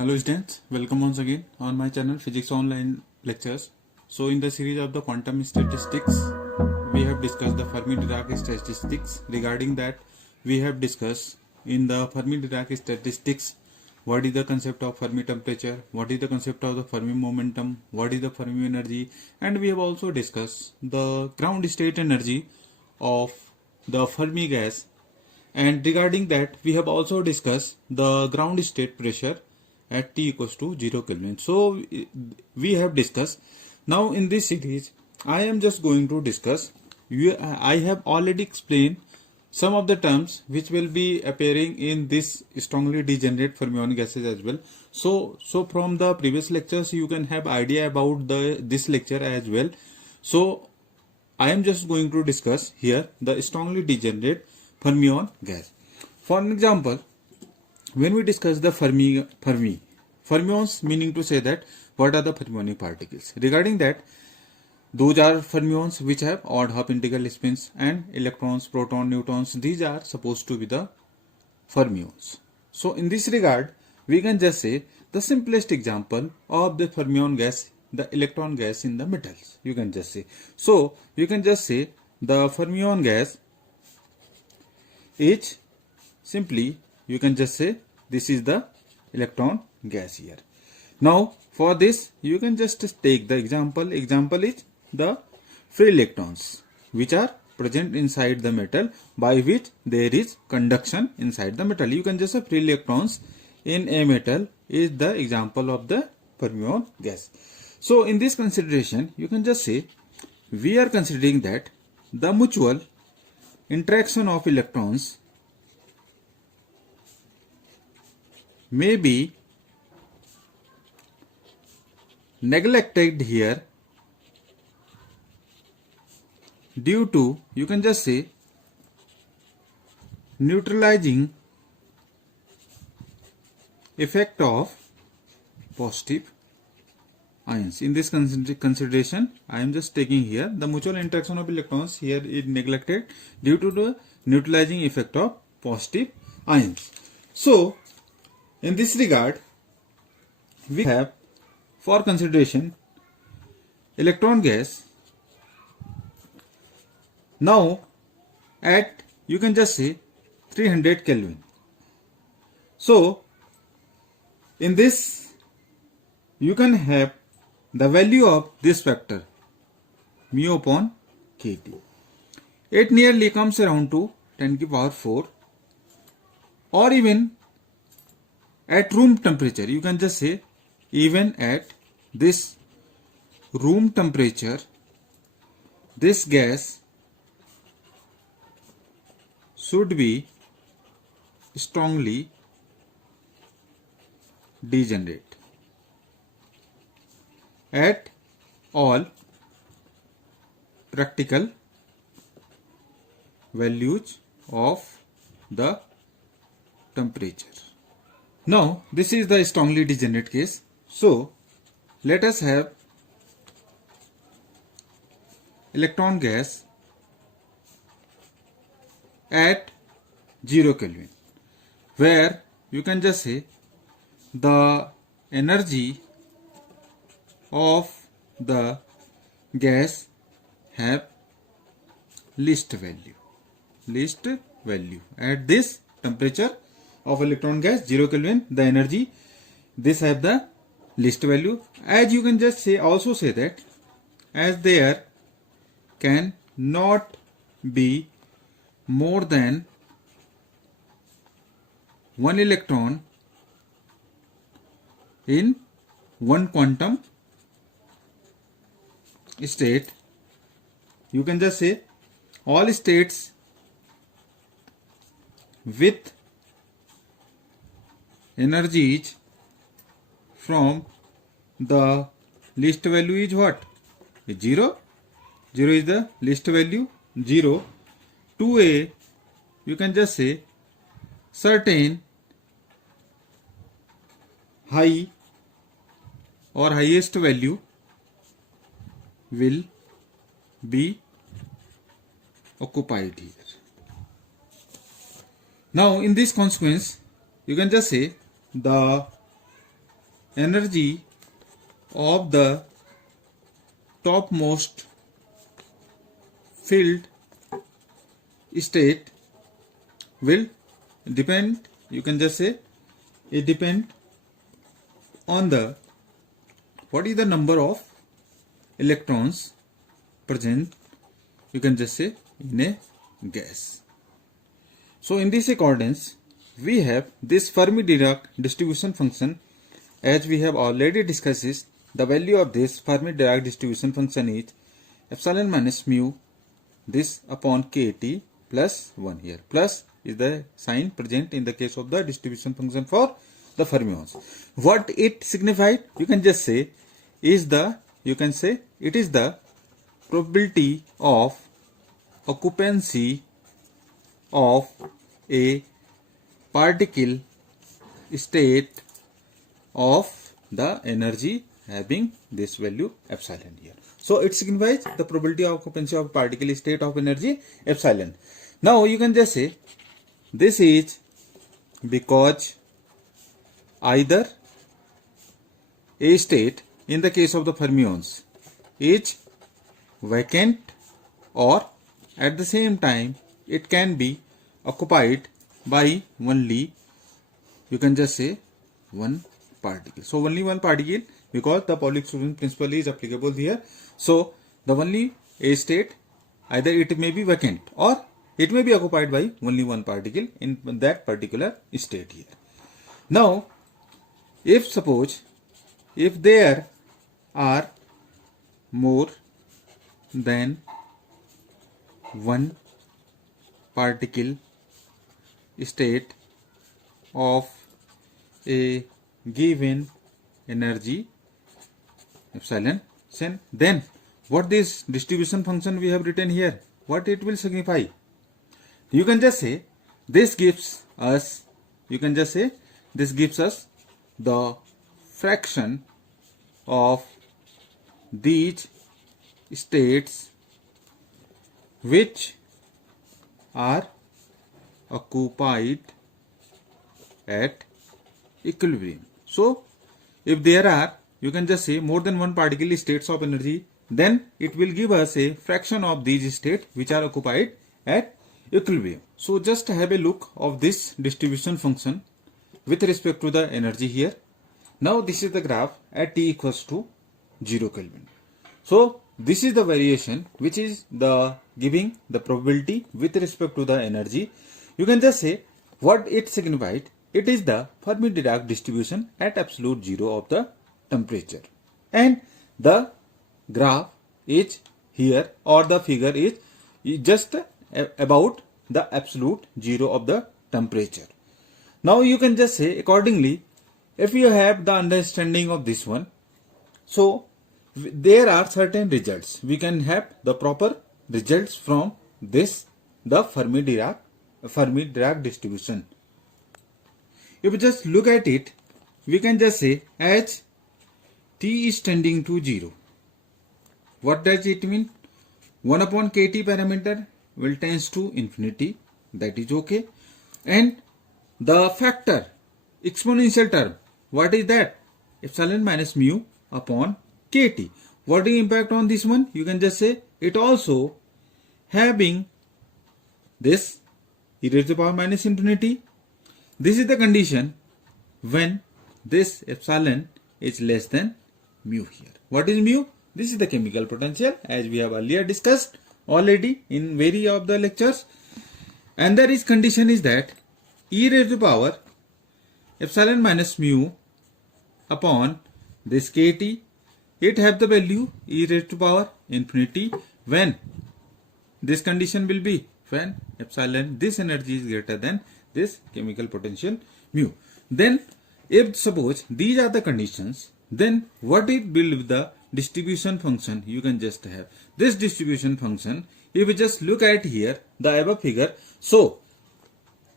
Hello students, welcome once again on my channel Physics Online Lectures. So in the series of the quantum statistics, we have discussed the Fermi-Dirac statistics. Regarding that, we have discussed in the Fermi-Dirac statistics what is the concept of Fermi temperature, what is the concept of the Fermi momentum, what is the Fermi energy, and we have also discussed the ground state energy of the Fermi gas. And regarding that, we have also discussed the ground state pressure at T equals to 0 Kelvin. So we have discussed. Now in this series, I am just going to discuss. I have already explained some of the terms which will be appearing in this strongly degenerate fermion gases as well. So from the previous lectures, you can have idea about this lecture as well. So I am just going to discuss here the strongly degenerate fermion gas. For an example, when we discuss the fermions, meaning to say that what are the fermionic particles. Regarding that, those are fermions which have odd half integral spins, and electrons, proton, neutrons, these are supposed to be the fermions. So in this regard, we can just say the simplest example of the fermion gas, the electron gas in the metals, you can just say. So you can just say the fermion gas is simply, you can just say this is the electron gas here. Now for this, you can just take the example. Example is the free electrons which are present inside the metal, by which there is conduction inside the metal. You can just say free electrons in a metal is the example of the fermion gas. So in this consideration, you can just say we are considering that the mutual interaction of electrons may be neglected here due to, you can just say, neutralizing effect of positive ions. In this consideration, I am just taking here the mutual interaction of electrons here is neglected due to the neutralizing effect of positive ions. So in this regard, we have for consideration electron gas now at, you can just say, 300 Kelvin. So in this, you can have the value of this factor mu upon kT. It nearly comes around to 10 to the power 4, or even at room temperature, you can just say even at this room temperature, this gas should be strongly degenerate at all practical values of the temperature. Now this is the strongly degenerate case. So let us have electron gas at 0 Kelvin, where you can just say the energy of the gas have least value. At this temperature of electron gas 0 Kelvin, the energy, this have the least value. As you can just say, also say that as there can not be more than one electron in one quantum state, you can just say all states with energies from the least value is what? 0. 0 is the least value. 0 to a, you can just say, certain high or highest value will be occupied here. Now in this consequence, you can just say the energy of the topmost filled state will depend, you can just say it depend on the what is the number of electrons present, you can just say, in a gas. So in this accordance we have this Fermi-Dirac distribution function. As we have already discussed this, the value of this Fermi-Dirac distribution function is epsilon minus mu this upon kT plus 1 here. Plus is the sign present in the case of the distribution function for the fermions. What it signified, you can just say, is the, you can say it is the probability of occupancy of a particle state of the energy having this value epsilon here. So it signifies the probability of occupancy of particle state of energy epsilon. Now you can just say this is because either a state in the case of the fermions is vacant or at the same time it can be occupied by only, you can just say, one particle. So only one particle, because the Pauli exclusion principle is applicable here. So the only a state, either it may be vacant or it may be occupied by only one particle in that particular state here. Now if suppose if there are more than one particle state of a given energy epsilon, then what this distribution function we have written here, what it will signify, you can just say this gives us, you can just say this gives us the fraction of these states which are occupied at equilibrium. So if there are, you can just say, more than one particle states of energy, then it will give us a fraction of these states which are occupied at equilibrium. So just have a look of this distribution function with respect to the energy here. Now this is the graph at T equals to 0 Kelvin. So this is the variation which is the giving the probability with respect to the energy. You can just say what it signified. It is the Fermi-Dirac distribution at absolute zero of the temperature. And the graph is here, or the figure is just about the absolute zero of the temperature. Now you can just say accordingly, if you have the understanding of this one, so there are certain results. We can have the proper results from this, the Fermi-Dirac distribution. If you just look at it, we can just say as T is tending to 0. What does it mean? 1 upon kT parameter will tends to infinity. That is okay. And the factor, exponential term, what is that? Epsilon minus mu upon kT. What is the impact on this one? You can just say it also having this e raised to the power minus infinity. This is the condition when this epsilon is less than mu here. What is mu? This is the chemical potential, as we have earlier discussed already in various of the lectures. And there is condition is that e raised to the power epsilon minus mu upon this kT, it have the value e raised to the power infinity when this condition will be when epsilon, this energy is greater than this chemical potential mu. Then if suppose these are the conditions, then what it will be the distribution function? You can just have this distribution function. If you just look at here the above figure, so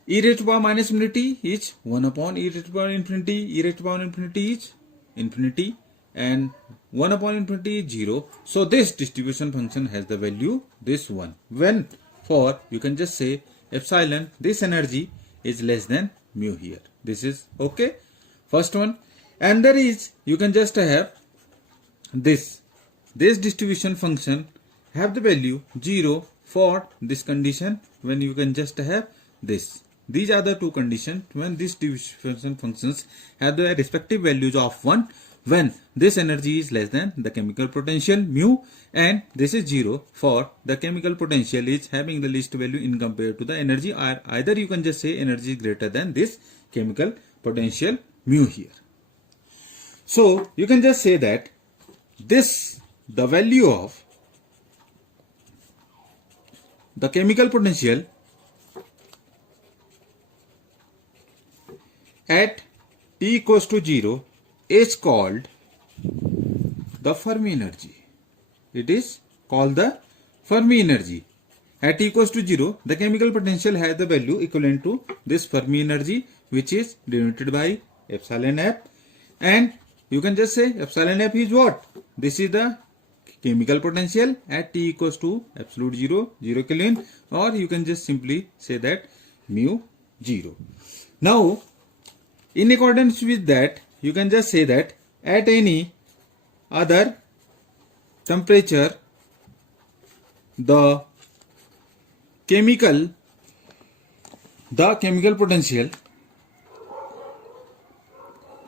e raised to power minus infinity is 1 upon e raised to power infinity, e raised to power infinity is infinity, and 1 upon infinity is 0. So this distribution function has the value this one when for, you can just say, epsilon, this energy is less than mu here. This is okay. First one. And there is, you can just have this distribution function have the value 0 for this condition when you can just have this. These are the two conditions when these distribution functions have the respective values of 1 when this energy is less than the chemical potential mu, and this is 0 for the chemical potential is having the least value in compared to the energy, or either you can just say energy is greater than this chemical potential mu here. So you can just say that this, the value of the chemical potential at T equals to 0 is called the Fermi energy. It is called the Fermi energy. At T equals to 0, the chemical potential has the value equivalent to this Fermi energy, which is denoted by epsilon F. And you can just say epsilon F is what? This is the chemical potential at T equals to absolute 0 Kelvin, or you can just simply say that mu 0. Now, in accordance with that, you can just say that at any other temperature, the chemical potential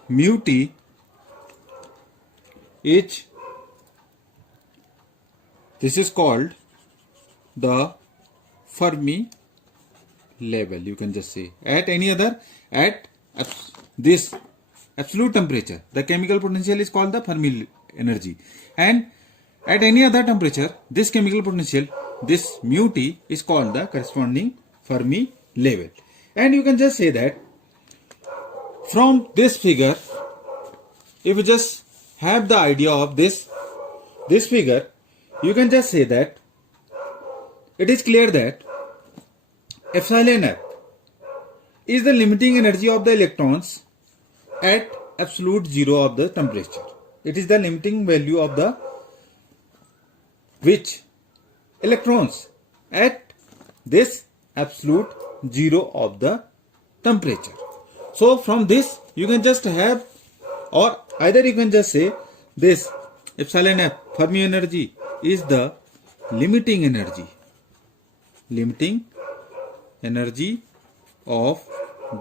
mu T is, this is called the Fermi level. You can just say at any other, at this absolute temperature, the chemical potential is called the Fermi energy, and at any other temperature, this chemical potential, this mu T, is called the corresponding Fermi level. And you can just say that from this figure, if you just have the idea of this figure, you can just say that it is clear that epsilon F is the limiting energy of the electrons at absolute 0 of the temperature. It is the limiting value of the which electrons at this absolute 0 of the temperature. So from this you can just have, or either you can just say this epsilon F Fermi energy is the limiting energy of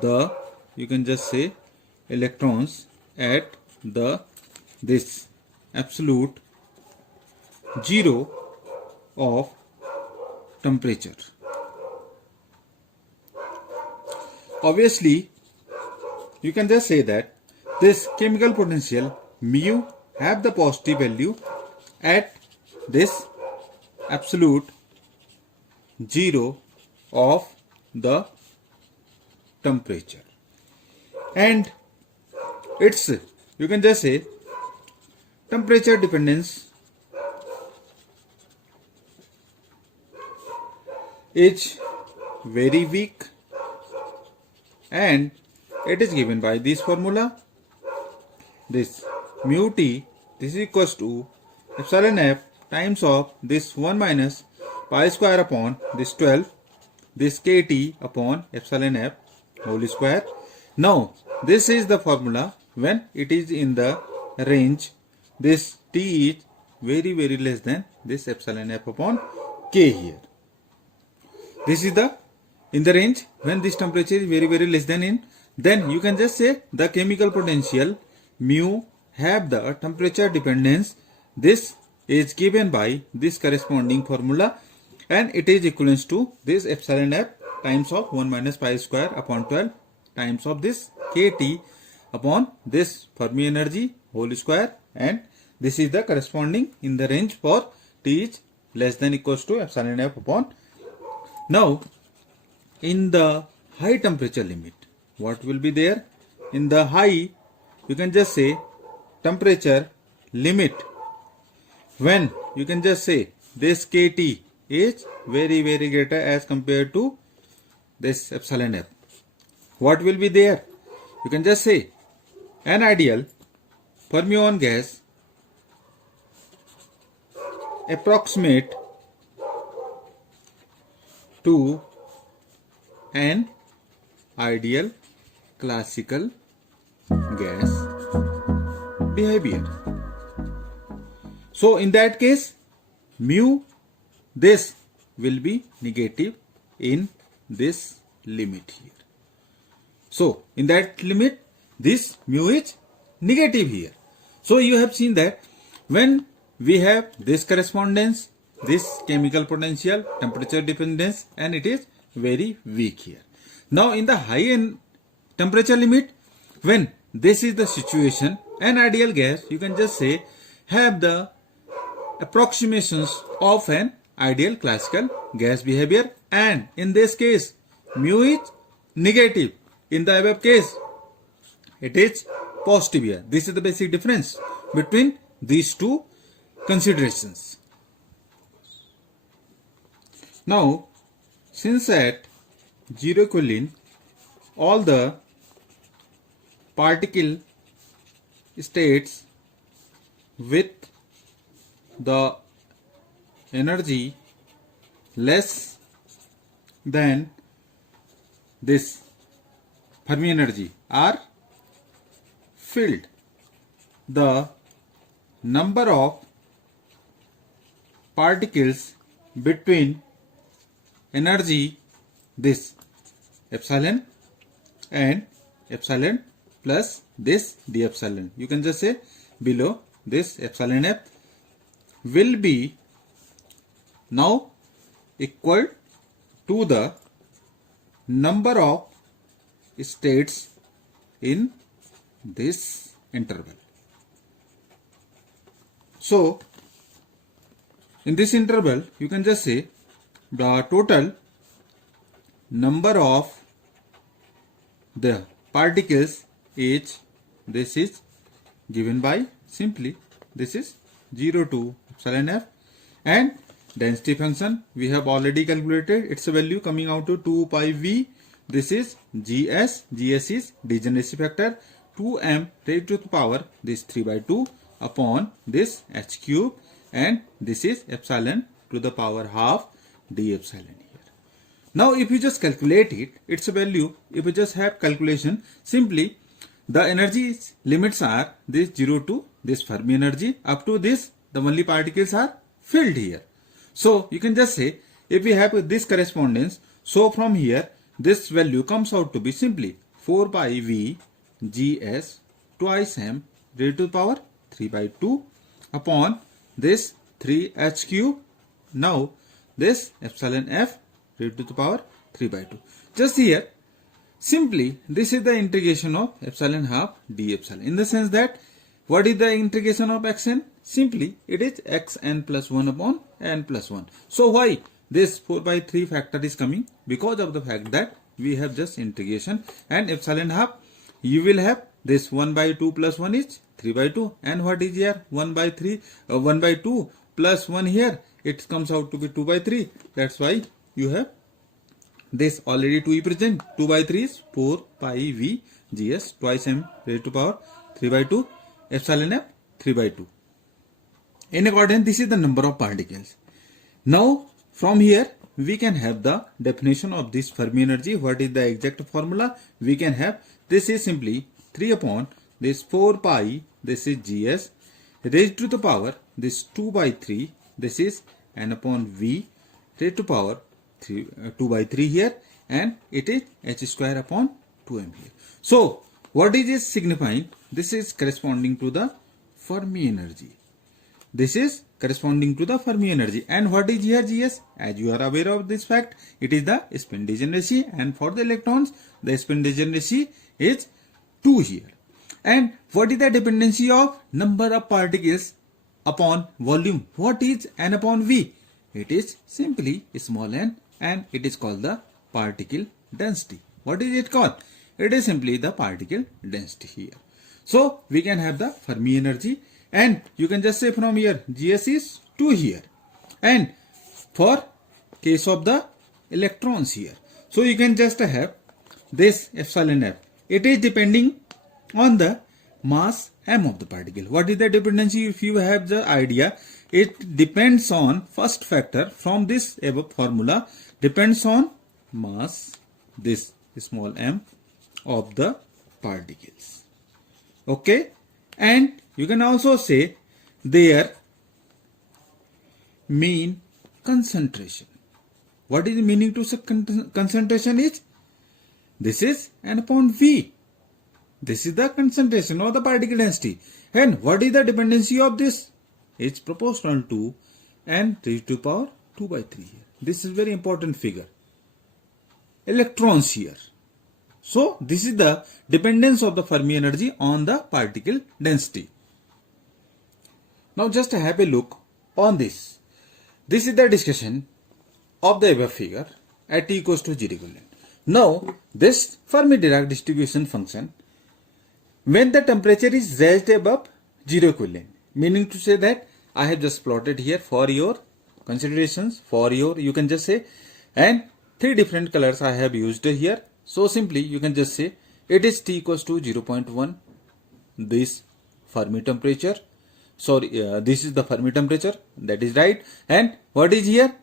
the, you can just say, electrons at the this absolute 0 of temperature. Obviously, you can just say that this chemical potential mu have the positive value at this absolute 0 of the temperature, and it's, you can just say, temperature dependence is very weak, and it is given by this formula. This mu T, this is equals to epsilon F times of this 1 minus pi square upon this 12, this KT upon epsilon F whole square. Now this is the formula when it is in the range, this T is very less than this epsilon F upon K here. This is the in the range when this temperature is very less than in, then you can just say the chemical potential mu have the temperature dependence. This is given by this corresponding formula, and it is equivalent to this epsilon F times of 1 minus pi square upon 12 times of this KT upon this Fermi energy whole square, and this is the corresponding in the range for T is less than equals to epsilon F upon. Now in the high temperature limit, what will be there? In the high, you can just say temperature limit, when you can just say this KT is very greater as compared to this epsilon F. What will be there? You can just say an ideal fermion gas approximate to an ideal classical gas behavior. So in that case, mu this will be negative in this limit here. So in that limit, this mu is negative here. So you have seen that when we have this correspondence, this chemical potential, temperature dependence, and it is very weak here. Now in the high end temperature limit, when this is the situation, an ideal gas, you can just say, have the approximations of an ideal classical gas behavior, and in this case mu is negative. In the above case it is positive here. This is the basic difference between these two considerations. Now since at zero Kelvin all the particle states with the energy less than this Fermi energy are filled, the number of particles between energy this epsilon and epsilon plus this d epsilon, you can just say below this epsilon f, will be now equal to the number of states in this interval. So in this interval you can just say the total number of the particles is, this is given by simply this is 0 to epsilon f, and density function we have already calculated, its value coming out to 2 pi v. This is gs, gs is degeneracy factor 2m raised to the power this 3 by 2 upon this h cube, and this is epsilon to the power half d epsilon here. Now if you just calculate it, its value, if you just have calculation, simply the energy limits are this 0 to this Fermi energy, up to this the only particles are filled here. So you can just say if we have this correspondence, so from here this value comes out to be simply 4 pi v gs twice m raised to the power 3 by 2 upon this 3h cube, now this epsilon f raised to the power 3 by 2. Just here simply this is the integration of epsilon half d epsilon, in the sense that what is the integration of xn? Simply it is xn plus 1 upon n plus 1. So why this 4 by 3 factor is coming? Because of the fact that we have just integration, and epsilon half you will have this 1 by 2 plus 1 is 3 by 2, and what is here 1 by 3 1 by 2 plus 1 here, it comes out to be 2 by 3. That's why you have this already 2 present. 2 by 3 is 4 pi v gs twice m raised to power 3 by 2 epsilon f 3 by 2. In accordance, this is the number of particles. Now from here we can have the definition of this Fermi energy. What is the exact formula? We can have, this is simply 3 upon this 4 pi, this is gs raised to the power this 2 by 3, this is n upon v raised to power 2 by 3 here, and it is h square upon 2m here. So what is this signifying? This is corresponding to the Fermi energy. This is corresponding to the Fermi energy. And what is here gs? As you are aware of this fact, it is the spin degeneracy, and for the electrons the spin degeneracy is 2 here. And what is the dependency of number of particles upon volume? What is n upon v? It is simply small n, and it is called the particle density. What is it called? It is simply the particle density here. So we can have the Fermi energy, and you can just say from here gs is 2 here, and for case of the electrons here, so you can just have this epsilon f. It is depending on the mass m of the particle. What is the dependency? If you have the idea, it depends on first factor from this above formula, depends on mass this small m of the particles. Okay, and you can also say their mean concentration. What is the meaning to concentration is? This is n upon V. This is the concentration of the particle density. And what is the dependency of this? It's proportional to n raised to power 2 by 3 here. This is very important figure. Electrons here. So this is the dependence of the Fermi energy on the particle density. Now just have a look on this. This is the discussion of the above figure at t equals to 0 equivalent. Now this Fermi-Dirac distribution function, when the temperature is raised above 0 equivalent, meaning to say that I have just plotted here for your considerations, for your, you can just say, and 3 different colors I have used here. So simply you can just say it is t equals to 0.1, this Fermi temperature. Sorry, this is the Fermi temperature, that is right. And what is here?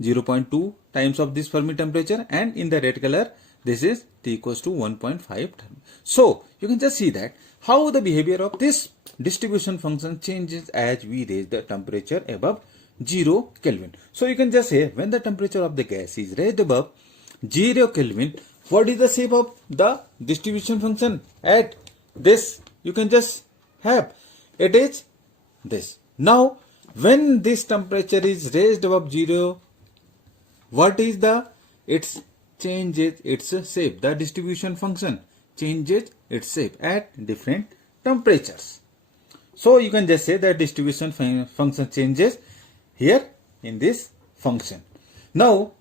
0.2 times of this Fermi temperature, and in the red color this is t equals to 1.5. So you can just see that how the behavior of this distribution function changes as we raise the temperature above 0 Kelvin. So you can just say when the temperature of the gas is raised above 0 Kelvin, what is the shape of the distribution function at this? You can just have it is this. Now when this temperature is raised above 0, what is the, it changes its shape. The distribution function changes its shape at different temperatures. So you can just say that distribution function changes here in this function. Now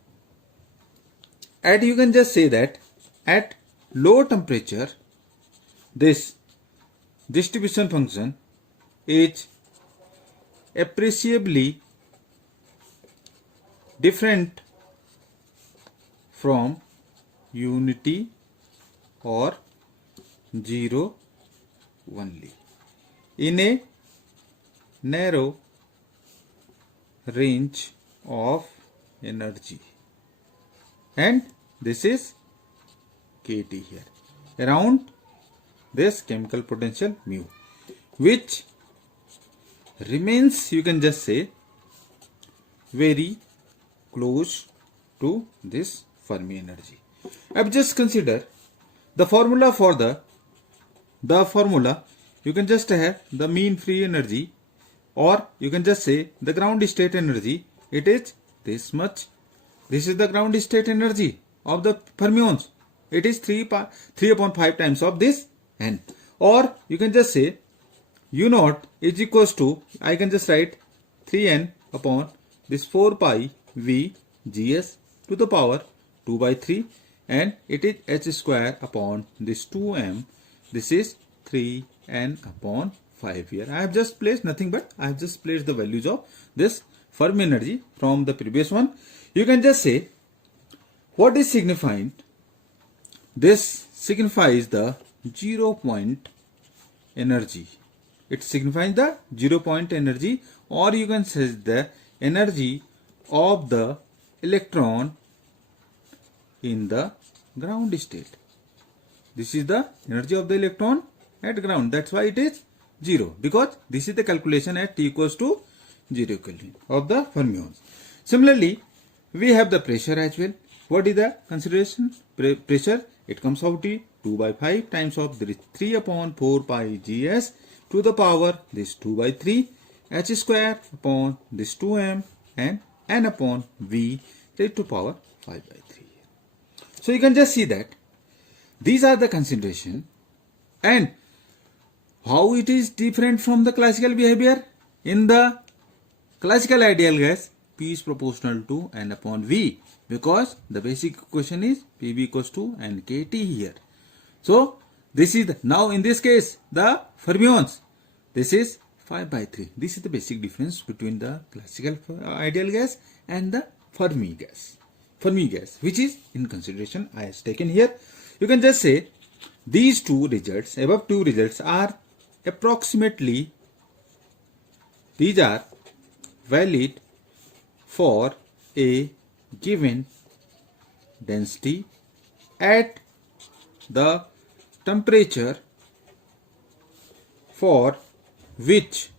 and you can just say that at low temperature this distribution function is appreciably different from unity or 0 only in a narrow range of energy, and this is kT here, around this chemical potential mu, which remains, you can just say, very close to this Fermi energy. I've just consider the formula for the formula. You can just have the mean free energy, or you can just say the ground state energy. It is this much. This is the ground state energy of the fermions. It is 3 upon 5 times of this n. Or you can just say U naught is equals to, I can just write 3n upon this 4 pi V Gs to the power 2 by 3, and it is h square upon this 2m. This is 3n upon 5 here. I have just placed nothing but I have just placed the values of this Fermi energy from the previous one. You can just say what is signifying. This signifies the 0 point energy. It signifies the 0 point energy, or you can say the energy of the electron in the ground state. This is the energy of the electron at ground. That's why it is 0, because this is the calculation at t equals to 0 Kelvin of the fermions. Similarly, we have the pressure as well. What is the consideration? Pressure, it comes out to 2 by 5 times of 3 upon 4 pi Gs to the power this 2 by 3 h square upon this 2m, and n upon v raised to power 5 by 3. So you can just see that these are the consideration, and how it is different from the classical behavior. In the classical ideal gas, P is proportional to n upon V, because the basic equation is PV equals to n kT here. So this is now in this case the fermions, this is 5 by 3. This is the basic difference between the classical ideal gas and the Fermi gas, which is in consideration I have taken here. You can just say these two results, above two results, are approximately, these are valid for a given density at the temperature for which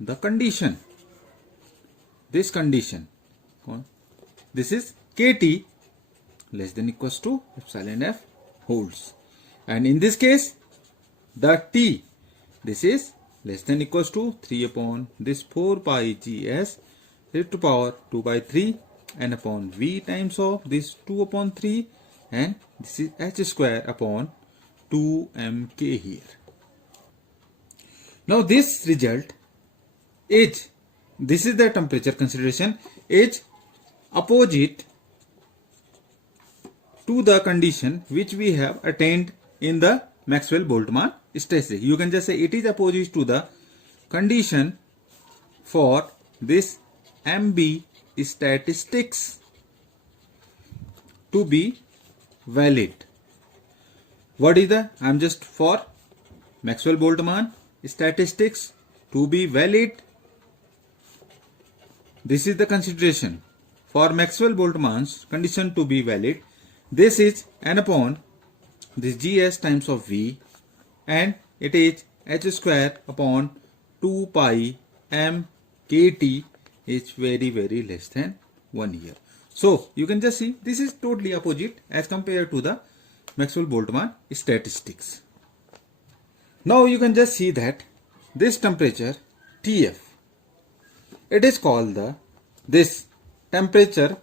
the condition, this condition, this is kT less than equals to epsilon f holds, and in this case the t, this is less than equals to 3 upon this 4 pi gs raised to power 2 by 3 and upon v times of this 2 upon 3, and this is h square upon 2mk here. Now this result is, this is the temperature consideration, is opposite to the condition which we have attained in the Maxwell-Boltzmann statistic. You can just say it is opposite to the condition for this MB statistics to be valid. What is the, I am just for Maxwell-Boltzmann statistics to be valid. This is the consideration for Maxwell-Boltzmann's condition to be valid. This is n upon this gs times of v, and it is h square upon 2 pi m kt is very less than 1 here. So you can just see this is totally opposite as compared to the Maxwell-Boltzmann statistics. Now you can just see that this temperature Tf, it is called the, this temperature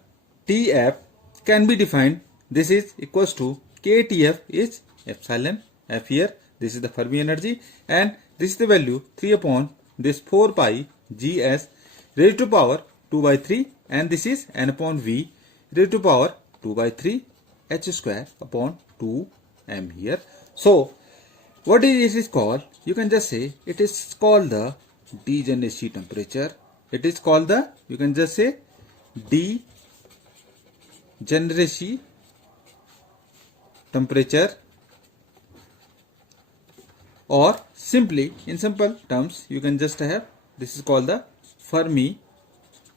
Tf can be defined, this is equals to kTf is epsilon f here, this is the Fermi energy, and this is the value 3 upon this 4 pi gs raised to power 2 by 3, and this is n upon v raised to power 2 by 3 h square upon 2 m here. So what is it called? You can just say it is called the degeneracy temperature. It is called the, you can just say degeneracy temperature, or simply in simple terms you can just have, this is called the Fermi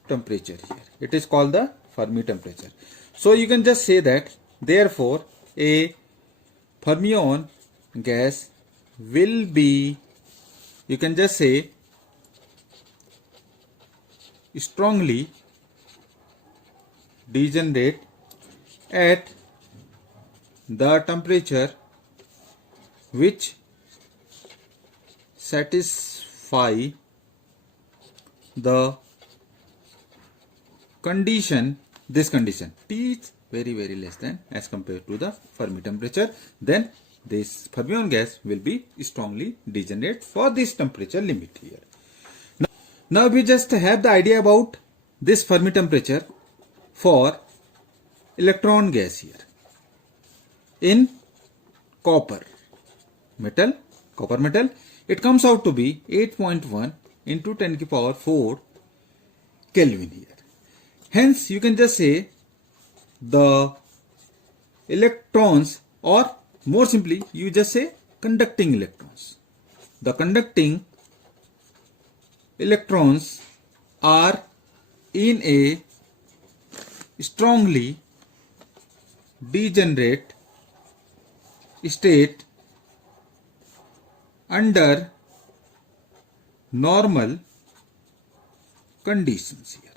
temperature here. It is called the Fermi temperature. So you can just say that therefore a fermion gas will be, you can just say, strongly degenerate at the temperature which satisfy the condition, this condition T is very less than as compared to the Fermi temperature, then this fermion gas will be strongly degenerate for this temperature limit here. Now we just have the idea about this Fermi temperature for electron gas here. In copper metal, it comes out to be 8.1 into 10 to the power 4 Kelvin here. Hence you can just say the electrons, or more simply you just say conducting electrons. The conducting electrons are in a strongly degenerate state under normal conditions here.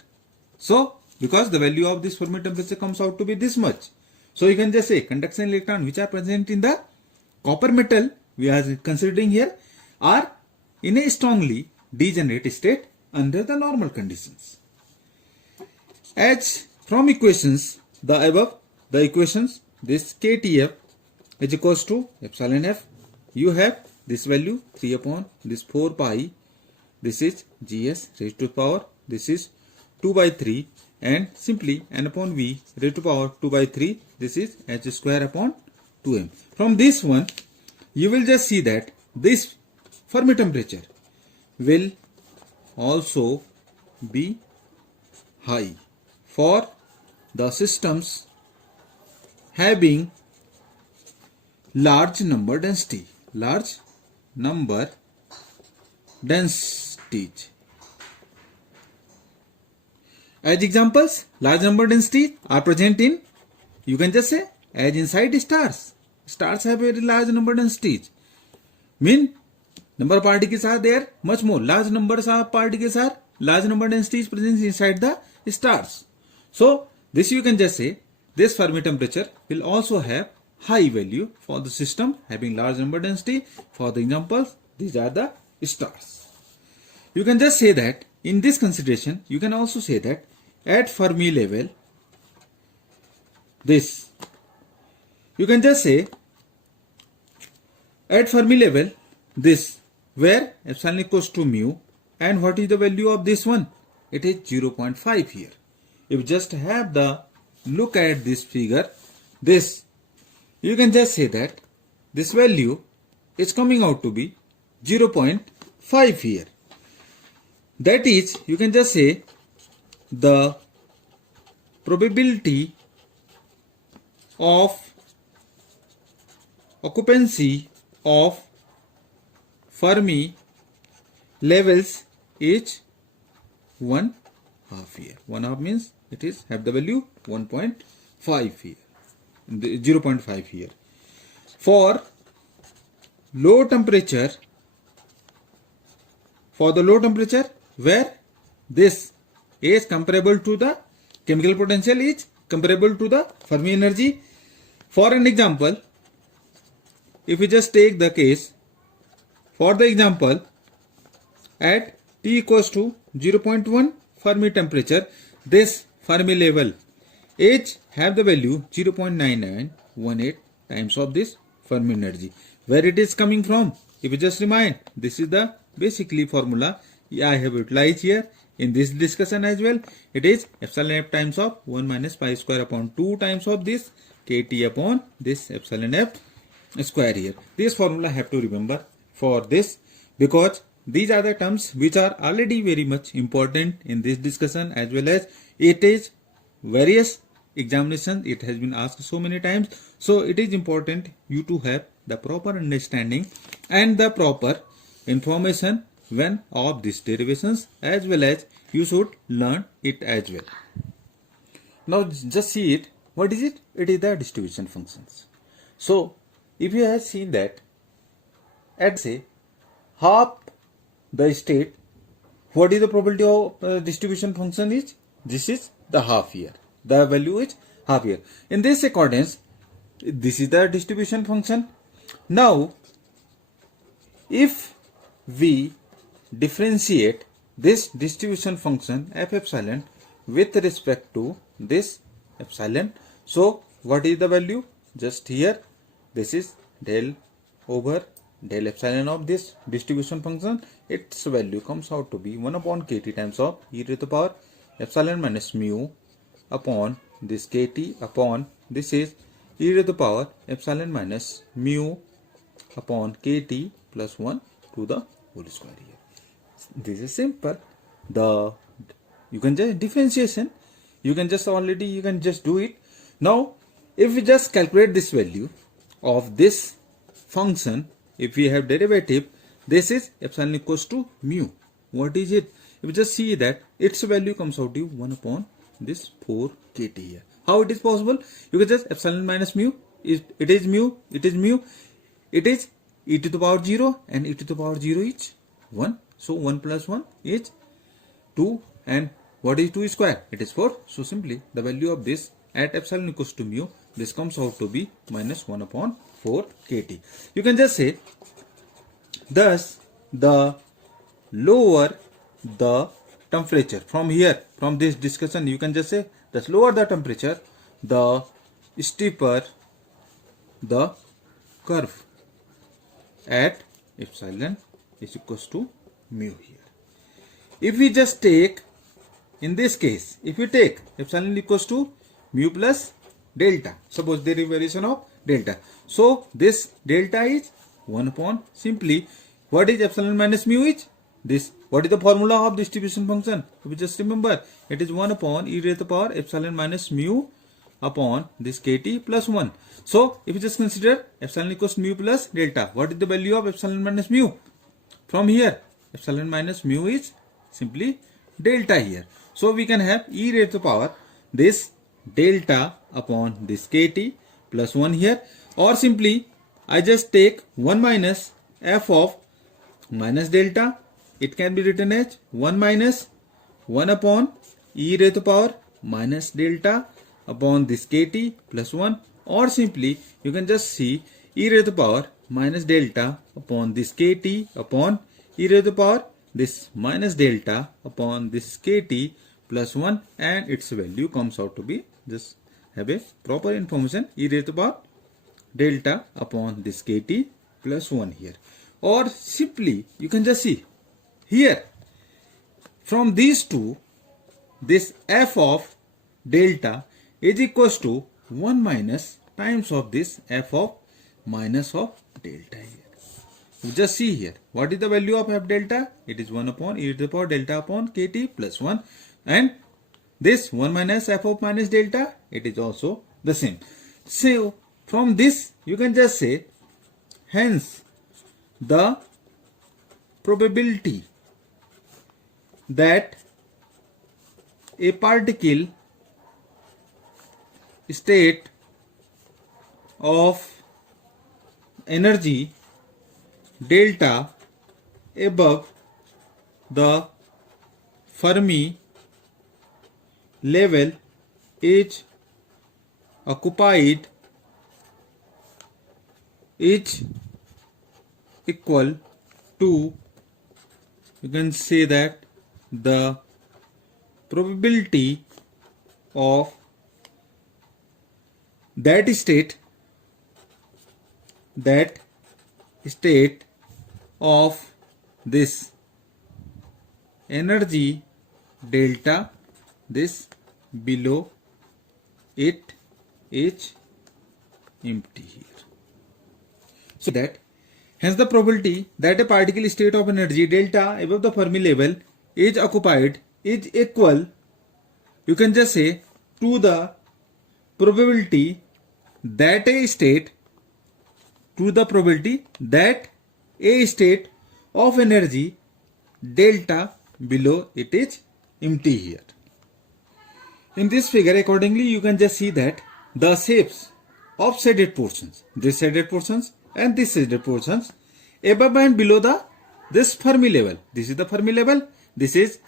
So because the value of this Fermi temperature comes out to be this much, so you can just say conduction electrons which are present in the copper metal we are considering here are in a strongly degenerate state under the normal conditions. As from equations, the above the equations, this kTf is equals to epsilon f, you have this value 3 upon this 4 pi, this is gs raised to power, this is 2 by 3, and simply n upon v raised to power 2 by 3, this is h square upon 2m. From this one you will just see that this Fermi temperature will also be high for the systems having large number densities. As examples, large number densities are present in, you can just say, as inside stars. Stars have very large number densities. Mean Number of particles are there, much more. Large numbers of particles are, large number density is present inside the stars. So this you can just say, this Fermi temperature will also have high value for the system having large number density. For the examples, these are the stars. You can just say that in this consideration, you can also say that at Fermi level, this, you can just say at Fermi level, this, where epsilon equals to mu, and what is the value of this one? It is 0.5 here. If you just have the look at this figure, this, you can just say that this value is coming out to be 0.5 here. That is, you can just say the probability of occupancy of Fermi levels is 1/2 here. 1/2 means it is have the value 1.5 here, 0.5 here. For low temperature, where this is comparable to the chemical potential is comparable to the Fermi energy. For an example, if we just take the case, for the example, at T equals to 0.1 Fermi temperature, this Fermi level H have the value 0.9918 times of this Fermi energy. Where it is coming from? If you just remind, this is the basically formula I have utilized here in this discussion as well. It is epsilon f times of 1 minus pi square upon 2 times of this kT upon this epsilon f square here. This formula have to remember for this, because these are the terms which are already very much important in this discussion, as well as it is various examinations, it has been asked so many times. So it is important you to have the proper understanding and the proper information when of these derivations, as well as you should learn it as well. Now just see it. What is it? It is the distribution functions. So if you have seen that at say half the state, what is the probability of distribution function is? This is the half here. The value is half here. In this accordance, this is the distribution function. Now, if we differentiate this distribution function f epsilon with respect to this epsilon, so what is the value? Just here, this is del over del epsilon of this distribution function. Its value comes out to be 1 upon kT times of e to the power epsilon minus mu upon this kT upon this is e to the power epsilon minus mu upon kT plus 1 to the whole square here. This is simple. You can just differentiation, you can just do it. Now if we just calculate this value of this function, if we have derivative, this is epsilon equals to mu. What is it? If you just see that its value comes out to 1 upon this 4 kT here. How it is possible? You can just epsilon minus mu, it is mu, it is e to the power 0 and e to the power 0 is 1. So 1 plus 1 is 2, and what is 2 square? It is 4. So simply the value of this at epsilon equals to mu, this comes out to be minus 1 upon 4 kT. You can just say, thus the lower the temperature, from here, from this discussion, you can just say, thus lower the temperature, the steeper the curve at epsilon is equals to mu here. If we just take, in this case, if we take epsilon equals to mu plus delta, suppose there is variation of delta, so this delta is 1 upon, simply what is epsilon minus mu is this. What is the formula of distribution function? If we just remember, it is 1 upon e to the power epsilon minus mu upon this kT plus 1. So if you just consider epsilon equals mu plus delta, what is the value of epsilon minus mu? From here, epsilon minus mu is simply delta here. So we can have e raised to the power this delta upon this kT plus 1 here, or simply I just take 1 minus f of minus delta. It can be written as 1 minus 1 upon e raised to the power minus delta upon this kt plus 1, or simply you can just see e raised to the power minus delta upon this kt upon e raised to the power this minus delta upon this kt plus 1, and its value comes out to be, just have a proper information, e raised to the power delta upon this kt plus 1 here. Or simply you can just see here from these two, this f of delta is equals to 1 minus times of this f of minus of delta here. You just see here, what is the value of f delta? It is 1 upon e to the power delta upon kt plus 1, and this 1 minus f of minus delta, it is also the same. So from this you can just say, hence the probability that a particle state of energy delta above the Fermi level is occupied is equal to, you can say that the probability of that state of this energy delta, this below it is empty here. So that hence the probability that a particle state of energy delta above the Fermi level is occupied is equal, you can just say, to the probability that a state of energy delta below it is empty here. In this figure, accordingly, you can just see that the shapes of shaded portions, this shaded portions and this shaded portions, above and below this Fermi level. This is the Fermi level, this is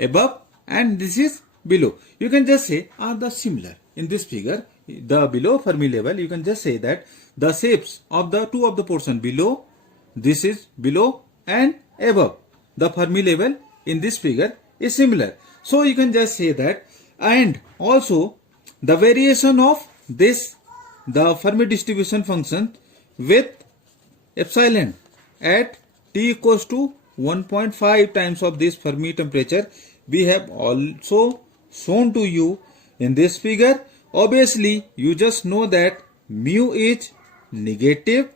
above and this is below. You can just say are the similar. In this figure, the below Fermi level, you can just say that the shapes of the two of the portion below, this is below and above the Fermi level in this figure is similar. So you can just say that, and also the variation of this, the Fermi distribution function with epsilon at T equals to 1.5 times of this Fermi temperature, we have also shown to you in this figure. Obviously, you just know that mu is negative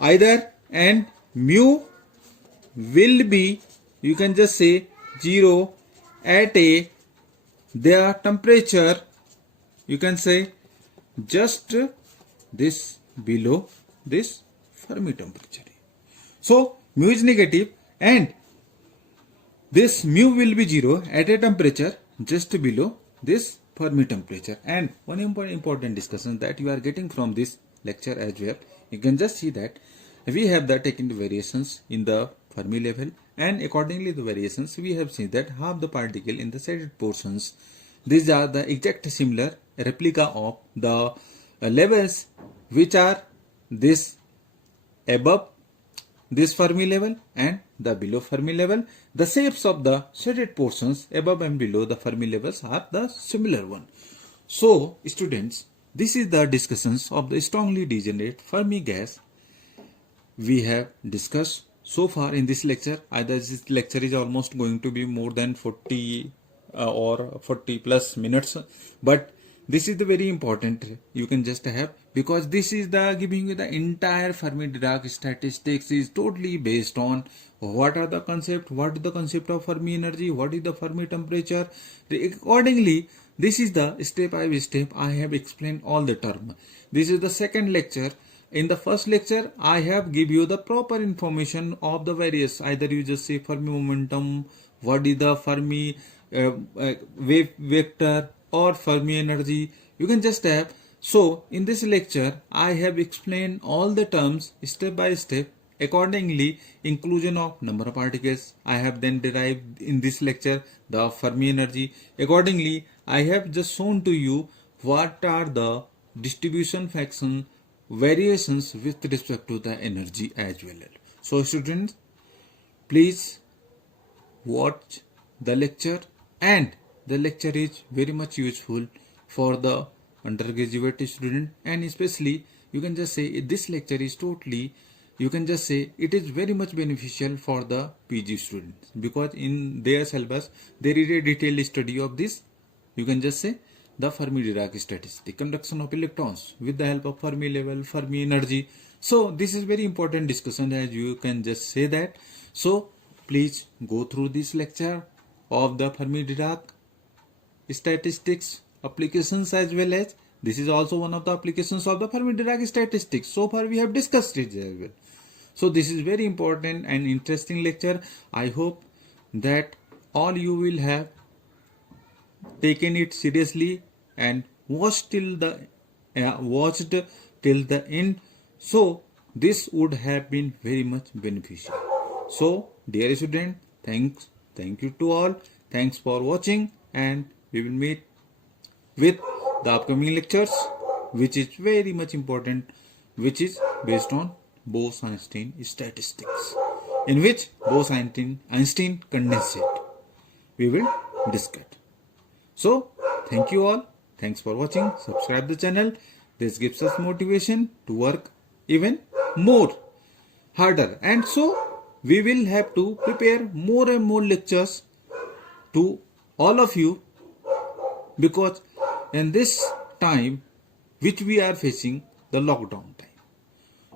either, and mu will be, you can just say, 0 at their temperature, you can say just this below this Fermi temperature. So mu is negative and this mu will be 0 at a temperature just below this Fermi temperature. And one important discussion that you are getting from this lecture as well, you can just see that we have taken the variations in the Fermi level, and accordingly the variations we have seen that half the particle in the shaded portions, these are the exact similar replica of the levels which are this above this Fermi level and the below Fermi level. The shapes of the shaded portions above and below the Fermi levels are the similar one. So students, this is the discussions of the strongly degenerate Fermi gas we have discussed so far in this lecture. Either this lecture is almost going to be more than 40 or 40 plus minutes, but this is the very important you can just have, because this is the giving you the entire Fermi-Dirac statistics is totally based on what are the concept, what is the concept of Fermi energy, what is the Fermi temperature. Accordingly, this is the step by step I have explained all the term. This is the second lecture. In the first lecture, I have give you the proper information of the various, either you just say Fermi momentum, what is the Fermi wave vector or Fermi energy, you can just have. So in this lecture, I have explained all the terms step by step Accordingly, inclusion of number of particles. I have then derived in this lecture the Fermi energy. Accordingly, I have just shown to you what are the distribution function variations with respect to the energy as well. So students, please watch the lecture, and the lecture is very much useful for the undergraduate student, and especially you can just say this lecture is totally, you can just say it is very much beneficial for the PG students, because in their syllabus there is a detailed study of this, you can just say, the Fermi-Dirac statistic, conduction of electrons with the help of Fermi level, Fermi energy. So this is very important discussion, as you can just say that. So please go through this lecture of the Fermi-Dirac statistics applications, as well as this is also one of the applications of the Fermi-Dirac statistics. So far we have discussed it as well. So this is very important and interesting lecture. I hope that all you will have taken it seriously and watched till the end. So this would have been very much beneficial. So dear student, thank you to all. Thanks for watching, and we will meet with the upcoming lectures, which is very much important, which is based on Bose-Einstein statistics, in which Bose-Einstein condensate we will discuss. So thank you all. Thanks for watching. Subscribe the channel. This gives us motivation to work even more harder, and so we will have to prepare more and more lectures to all of you, because in this time which we are facing, the lockdown time,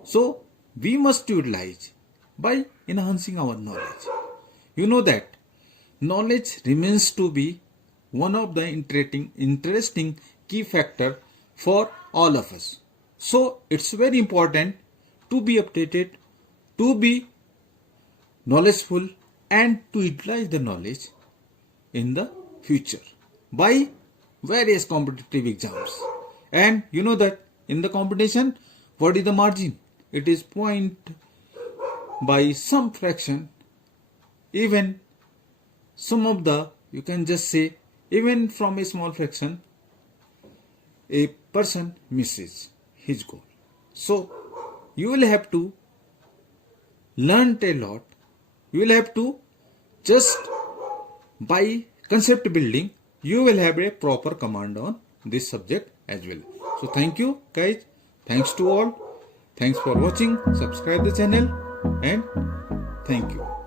so we must utilize by enhancing our knowledge. You know that knowledge remains to be one of the interesting key factor for all of us. So it's very important to be updated, to be knowledgeful, and to utilize the knowledge in the future by various competitive exams. And you know that in the competition, what is the margin? It is point by some fraction, even some of the, you can just say, even from a small fraction, a person misses his goal. So you will have to learn a lot. You will have to just by concept building, you will have a proper command on this subject as well. So thank you guys. Thanks to all. Thanks for watching. Subscribe the channel, and thank you.